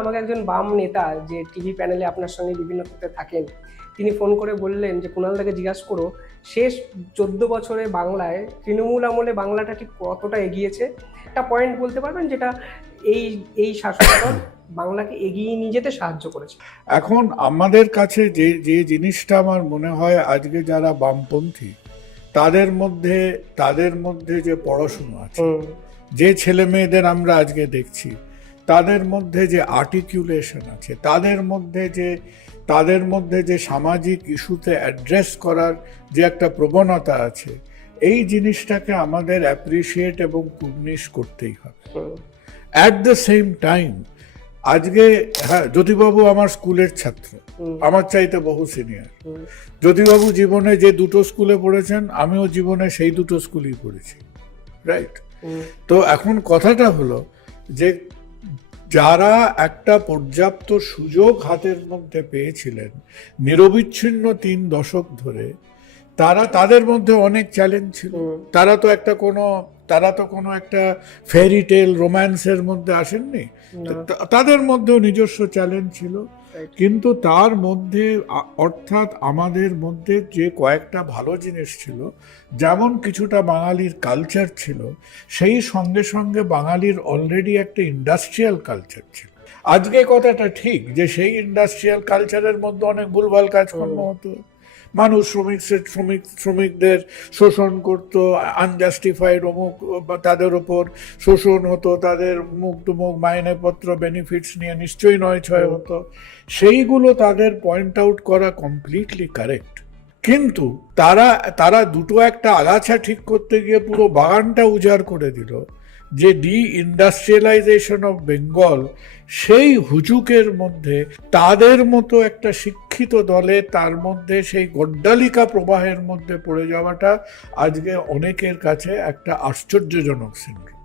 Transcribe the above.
আমাকে একজন বাম নেতা যে টিভি প্যানেলে আপনার সঙ্গে বিভিন্ন ক্ষেত্রে থাকেন, তিনি ফোন করে বললেন যে কুণালদাকে জিজ্ঞাসা করো শেষ 14 বছরে বাংলায় তৃণমূল আমলে বাংলাটা ঠিক কতটা এগিয়েছে। একটা পয়েন্ট বলতে পারবেন যেটা এই এই শাসক দল বাংলাকে এগিয়ে নিয়ে যেতে সাহায্য করেছে? এখন আমাদের কাছে যে যে জিনিসটা আমার মনে হয় আজকে যারা বামপন্থী তাদের মধ্যে যে পড়াশুনো আছে, যে ছেলে মেয়েদের আমরা আজকে দেখছি তাদের মধ্যে যে আর্টিকুলেশন আছে, তাদের মধ্যে যে সামাজিক ইস্যুতে অ্যাড্রেস করার যে একটা প্রবণতা আছে, এই জিনিসটাকে আমাদের অ্যাপ্রিসিয়েট এবং পুর্নিশ করতেই হবে। অ্যাট দ্য সেম টাইম আজকে হ্যাঁ, জ্যোতিবাবু আমার স্কুলের ছাত্র, আমার চাইতে বহু সিনিয়র। জ্যোতিবাবু জীবনে যে দুটো স্কুলে পড়েছেন, আমিও জীবনে সেই দুটো স্কুলেই পড়েছি, রাইট? তো এখন কথাটা হলো যে যারা একটা পর্যাপ্ত সুযোগ হাতের মধ্যে পেয়েছিলেন নিরবিচ্ছিন্ন 3 দশক ধরে, তাদের মধ্যে অনেক চ্যালেঞ্জ ছিল। তারা তো কোনো একটা ফেরি টেল রোম্যান্সের মধ্যে আসেননি, তাদের মধ্যেও নিজস্ব চ্যালেঞ্জ ছিল। কিন্তু তার মধ্যে অর্থাৎ আমাদের মধ্যে যে কয়েকটা ভালো জিনিস ছিল, যেমন কিছুটা বাঙালির কালচার ছিল, সেই সঙ্গে সঙ্গে বাঙালির অলরেডি একটা ইন্ডাস্ট্রিয়াল কালচার ছিল। আজকে কথাটা ঠিক যে সেই ইন্ডাস্ট্রিয়াল কালচারের মধ্যে অনেক ভুলভাল কাজকর্ম হতো, মানুষ শ্রমিকদের শোষণ করত, আনজাস্টিফাইড তাদের ওপর শোষণ হতো, তাদের মুখ টুমুখ মাইনেপত্র বেনিফিটস নিয়ে নিশ্চয়ই নয় ছয় হতো। সেইগুলো তাদের পয়েন্ট আউট করা কমপ্লিটলি কারেক্ট, কিন্তু তারা দুটো একটা আগাছা ঠিক করতে গিয়ে পুরো বাগানটা উজাড় করে দিল। যে ইন্ডাস্ট্রিয়ালাইজেশন অফ বেঙ্গল, সেই হুজুকের মধ্যে তাদের মতো একটা শিক্ষিত দলে তার মধ্যে সেই গড্ডালিকা প্রবাহের মধ্যে পড়ে যাওয়াটা আজকে অনেকের কাছে একটা আশ্চর্যজনক সিনড্রোম।